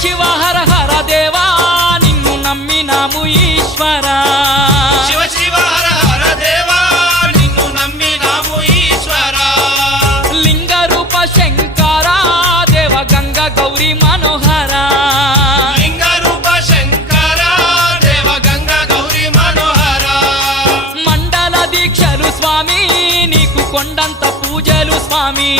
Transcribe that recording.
శివ హర హర దేవా నిన్ను నమ్మినాము ఈశ్వరా శివ శివ హర హర దేవా నిన్ను నమ్మినాము ఈశ్వరా లింగ రూప శంకర దేవ గంగ గౌరీ మనోహర లింగ రూప శంకర దేవ గంగ గౌరీ మనోహర మండల దీక్షలు స్వామి నీకు కొండంత పూజలు స్వామి